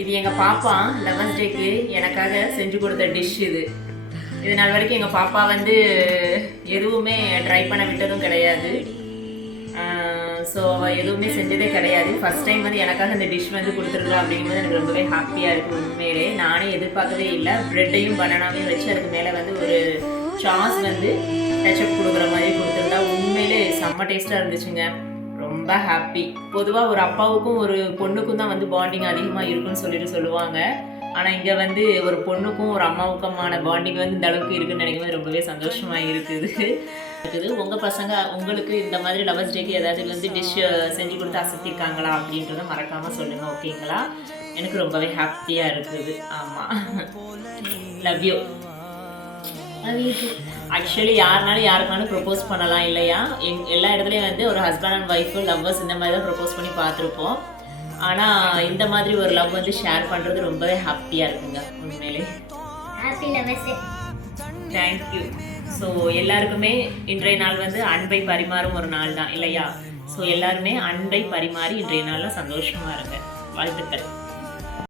இது எங்கள் பாப்பா 11th டேக்கு எனக்காக செஞ்சு கொடுத்த டிஷ் இது நாள் வரைக்கும் எங்கள் பாப்பா வந்து எதுவுமே ட்ரை பண்ண விட்டதும் கிடையாது. ஸோ அவள் எதுவுமே செஞ்சதே கிடையாது. ஃபஸ்ட் டைம் வந்து எனக்காக இந்த டிஷ் வந்து கொடுத்துருக்கா அப்படிங்கும்போது எனக்கு ரொம்பவே ஹாப்பியாக இருக்குது. உண்மையிலே நானே எதிர்பார்க்கவே இல்லை. ப்ரெட்டையும் பனானாவையும் வச்சு அதுக்கு மேலே வந்து ஒரு சாஸ் வந்து டச்சப் கொடுக்குற மாதிரி கொடுத்துருந்தா உண்மையிலே செம்ம டேஸ்ட்டாக இருந்துச்சுங்க. ரொம்ப ஹாப்பி. பொதுவாக ஒரு அப்பாவுக்கும் ஒரு பொண்ணுக்கும் தான் வந்து பாண்டிங் அதிகமாக இருக்குன்னு சொல்லுவாங்க. ஆனால் இங்கே வந்து ஒரு பொண்ணுக்கும் ஒரு அம்மாவுக்குமான பாண்டிங் வந்து இந்த அளவுக்கு இருக்குன்னு நினைக்கும்போது ரொம்பவே சந்தோஷமாக இருக்குது. உங்கள் பசங்க உங்களுக்கு இந்த மாதிரி 11th டேக்கு ஏதாவது வந்து டிஷ் செஞ்சு கொடுத்து அசத்திருக்காங்களா அப்படின்றத மறக்காமல் சொல்லுங்கள். ஓகேங்களா? எனக்கு ரொம்பவே ஹாப்பியாக இருக்குது. ஆமாம், லவ் யூ. ஆக்சுவலி யாருனாலும் யாருக்காலும் ப்ரப்போஸ் பண்ணலாம் இல்லையா? எல்லா இடத்துலையும் வந்து ஒரு ஹஸ்பண்ட் அண்ட் ஒய்ஃபு லவ்வர்ஸ் இந்த மாதிரி தான் ப்ரப்போஸ் பண்ணி பார்த்துருப்போம். ஆனால் இந்த மாதிரி ஒரு லவ் வந்து ஷேர் பண்ணுறது ரொம்பவே ஹாப்பியாக இருக்குங்க. உண்மையிலே ஹாப்பி லவ்வர்ஸ். தேங்க்யூ. ஸோ எல்லாருக்குமே இன்றைய நாள் வந்து அன்பை பரிமாறும் ஒரு நாள் தான் இல்லையா? ஸோ எல்லாருமே அன்பை பரிமாறி இன்றைய நாளில் சந்தோஷமாக இருங்க. வாழ்த்துக்கள்.